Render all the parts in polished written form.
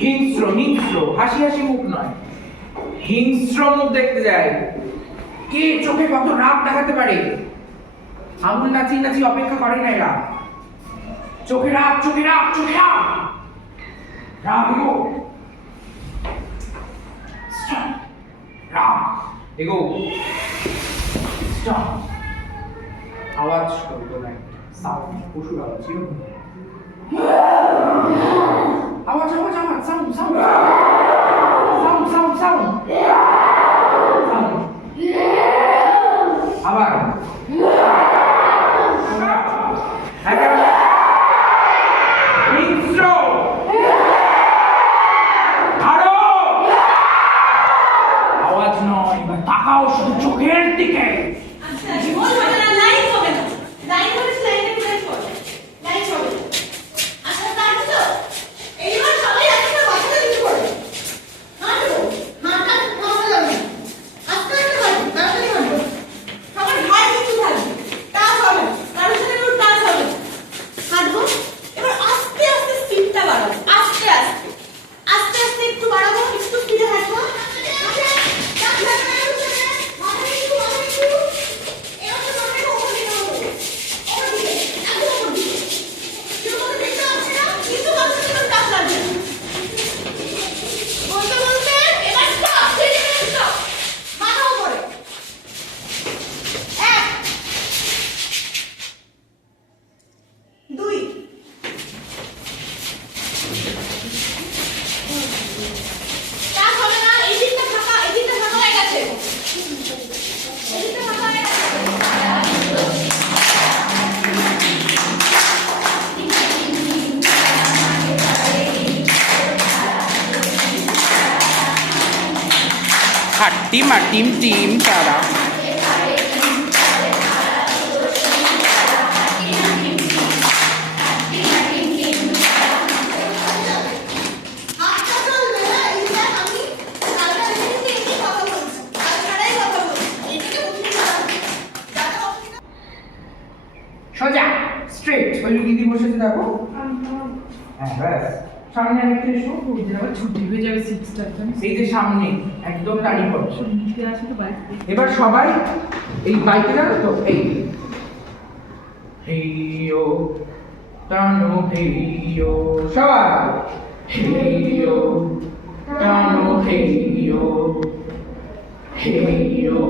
হিংস্র হিংস্র, হাসি হাসি মুখ নয়, হিংস্র মুখ দেখতে যায়। কে চোখে কত রাগ দেখাতে পারে? আঙুল নাচিয়ে নাচিয়ে অপেক্ষা করে না এরা। চোখে রাগ, চোখে রাগ, চোখে রাগ, রাগ এগো, রাগ এগো, স্টপ। আওয়াজ করবো না, সাউন্ড, পশুর আওয়াজ, আওয়াজ আওয়াজ আওয়াজ, sound sound sound sound sound sound, আবার হিংস্র, আরো আওয়াজ নয়, এবার তাকাও শুধু চোখের দিকে। আচ্ছা জীবন হবে না, লাইন হবে না, লাইন হবে, লাইনে প্রেস করবে, লাইন হবে। আচ্ছা তাই তো এইবার সবাই একটা কথা কিছু করবে, হাঁটবো, হাঁটা থামা যাবে না, আস্তে আস্তে হাঁটবো, তাড়াতাড়ি হাঁটবো, সবার ঘাড় কিছু থাকবে, টাচ হবে, কারোর সাথে কোনো টাচ হবে, হাঁটবো। এবার আস্তে আস্তে স্পিডটা বাড়াবো, আস্তে আস্তে আস্তে আস্তে একটু বাড়াবো, একটু স্পিডে হাঁটবো। হাট্টি মাটিম টিম তারা। সোজা স্ট্রেট, ওই দিদি বসেছে দেখো। হ্যাঁ ব্যাস, সামনে আরেকটু এসো, ছুটি হয়ে যাবে সিক্সটা। এই যে সামনে একদম দাঁড়িয়ে পড়ছো। নিচে আসে তো বাইক। এবার সবাই এই বাইকে জানো তো, এই হেইয়ো টানো হেইয়ো, সবাই হেইয়ো টানো হেইয়ো, হেইয়ো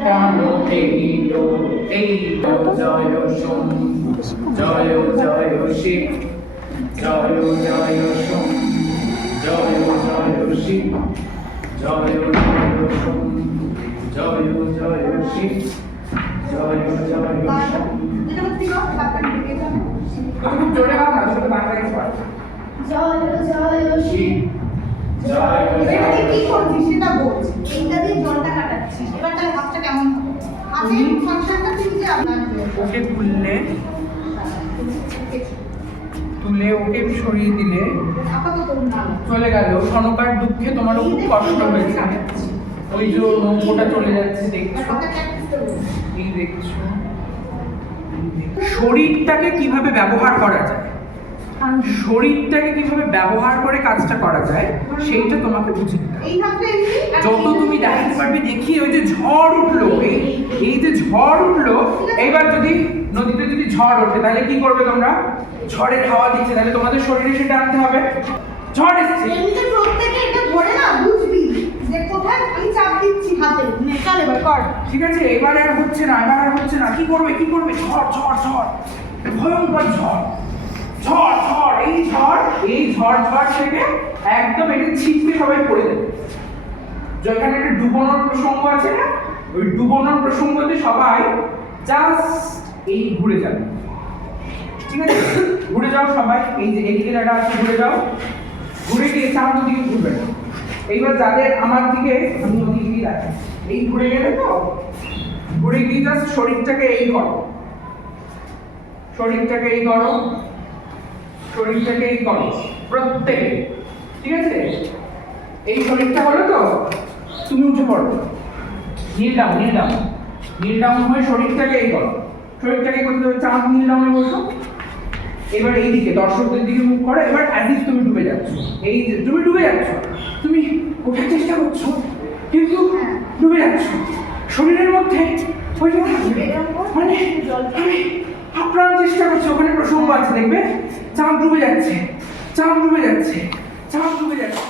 টানো হেইয়ো, এই জয় সোম, জয় জয় শিব, জয় জয় সোম, জয় জয় শিব, জয় জয় সোম, জয় জয় শিব, জয় জয় সোম। খুব জোরে গাও না, শুধু বাংলায় পড়ো। জয় জয় শিব, জয় এটা জয় কি করছিস সেটা বল। এইটা দিয়ে জলটা কাটাচ্ছিস, এবার তাহলে হাতটা কেমন হবে? হাতের ফাংশনটা কি যে আপনার ওকে তুলে ওকে সরিয়ে দিলে আপাতত না চলে গেল। সনকার দুঃখে তোমারও খুব কষ্ট হয়েছে, ওই যে নৌকোটা চলে যাচ্ছে দেখছো, এই দেখছো। শরীরটাকে কিভাবে ব্যবহার করা যায়, শরীরটাকে কিভাবে ব্যবহার করে কাজটা করা যায় সেইটা তোমাকে বুঝে নিতে হবে। এই হাতটা এমনি যত তুমি দেখাতে পারবে, দেখি ওই যে ঝড় উঠলো, এই যে ঝড় উঠলো, এইবার যদি নদীতে যদি ঝড় ওঠে তাহলে কি করবে তোমরা? ঝড়ের হাওয়া দিচ্ছে, তাহলে তোমাদের শরীরে সেটা আনতে হবে। ঝড় এসছে, এমনিতে প্রত্যেকে এটা ধরে না বুঝবি যে কোথায় আমি চাপ দিচ্ছি হাতে। চল এবার কর। ঠিক আছে, এবার আর হচ্ছে না, এবার আর হচ্ছে না, কি করবে কি করবে? ঝড় ঝড় ঝড়, ভয়ঙ্কর ঝড়, ঝড় ঝড়, এই ঝড় ঝড় থেকে একদম এটা ছিটকে সবাই পড়ে যাবে। যেখানে একটা ডুবোনোর প্রসঙ্গ আছে না, ওই ডুবোনোর প্রসঙ্গতে সবাই জাস্ট এই ঘুরে যাবে। ঠিক আছে, ঘুরে যাও সবাই, এই যে এদিকে যারা আছে ঘুরে যাও, ঘুরে গিয়ে চাঁদের দিকে ঘুরবে। এইবার যাদের আমার দিকে, আমি ওদিকে দিয়ে রাখি, এই ঘুরে গেলে তো, ঘুরে গিয়ে জাস্ট শরীরটাকে এই করো, শরীরটাকে এই করো, শরীরটাকে এই করো প্রত্যেকে। ঠিক আছে, এই শরীরটা হলো তো, তুমি উঠে পড়ো, নীল ডাউন নীল ডাউন নীল ডাউন হয়ে শরীরটাকে এই করো, শরীরটাকে করতে হবে চাঁদ নীল ডাউনে বসো। এবার এইদিকে দর্শকদের দিকে মুখ করো, এবার অ্যাজ ইফ তুমি ডুবে যাচ্ছ, এই যে তুমি ডুবে যাচ্ছ, তুমি ওঠার চেষ্টা করছো কিন্তু ডুবে যাচ্ছ, শরীরের মধ্যে ওইটা থাকবে, মানে আমি আপ্রাণ চেষ্টা করছি, ওখানে প্রসঙ্গ আছে দেখবে, চাঁদ ডুবে যাচ্ছে, চাঁদ ডুবে যাচ্ছে, চাঁদ ডুবে যাচ্ছে।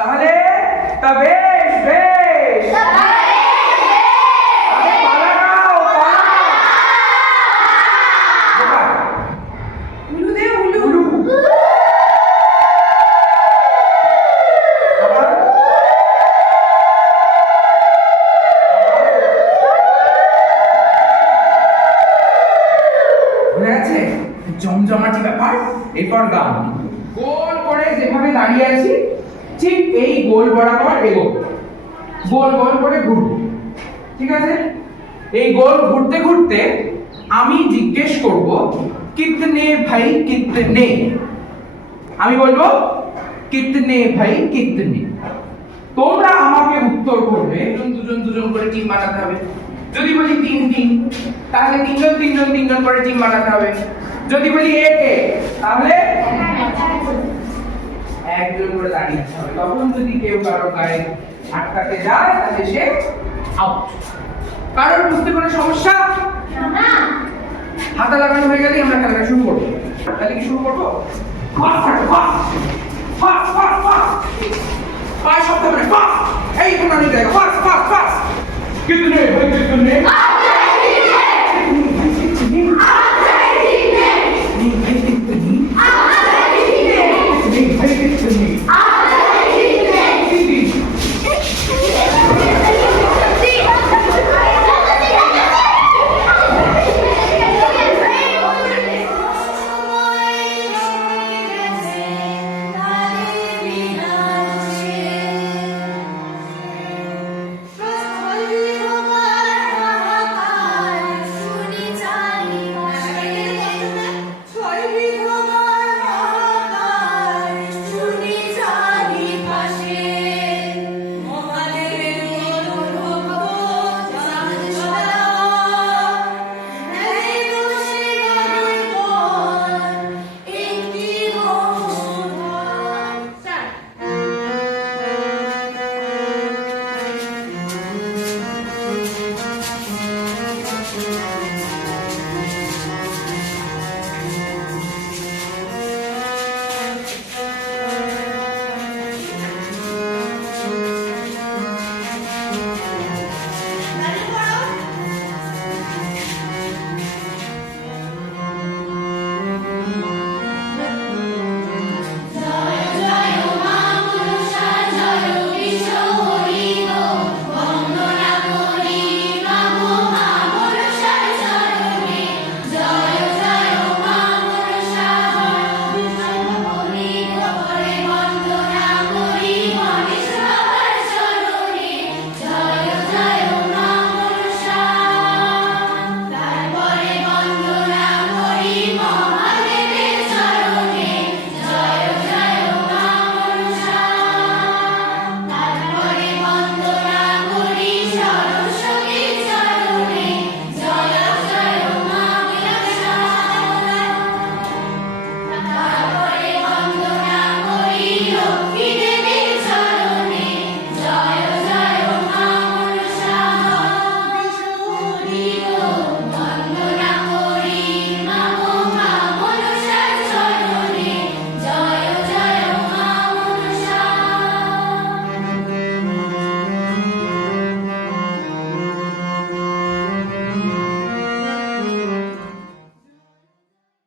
তাহলে তা বেশ বেশ আরে পালাও পালাও, উলু দে উলু উলু। হয়ে গেছে জমজমাটি ব্যাপার। এরপর গান গোল করে যেভাবে দাঁড়িয়ে আছি ঠিক এই গোল বরাবর এগো, গোল গোল করে ঘুরবো, ঠিক আছে? এই গোল ঘুরতে ঘুরতে আমি জিজ্ঞেস করব কিতনে ভাই কিতনে, আমি বলবো কিতনে ভাই কিতনে, তোমরা আমাকে উত্তর করবে, দুজন দুজন করে টিম বানাতে হবে। যদি বলি তিন তিন তাহলে তিনজন তিনজন তিনজন করে টিম বানাতে হবে। যদি বলি এক এক তাহলে একজন করে দাঁড়িয়ে থাকতে হবে। তখন যদি কেউ কারো গায়ে আটকাতে যায় তাহলে সে আউট। কারোর বুঝতে কোনো সমস্যা না, হাতা লাগানো হয়ে গেলেই আমরা খেলাটা শুরু করবো। তাহলে কি শুরু করবো? পায়ে শব্দ করে এই তোমরা নিয়ে দেখো ফাস্ট ফাস্ট ফাস্ট কিতনে ভাই কিতনে আচ্ছা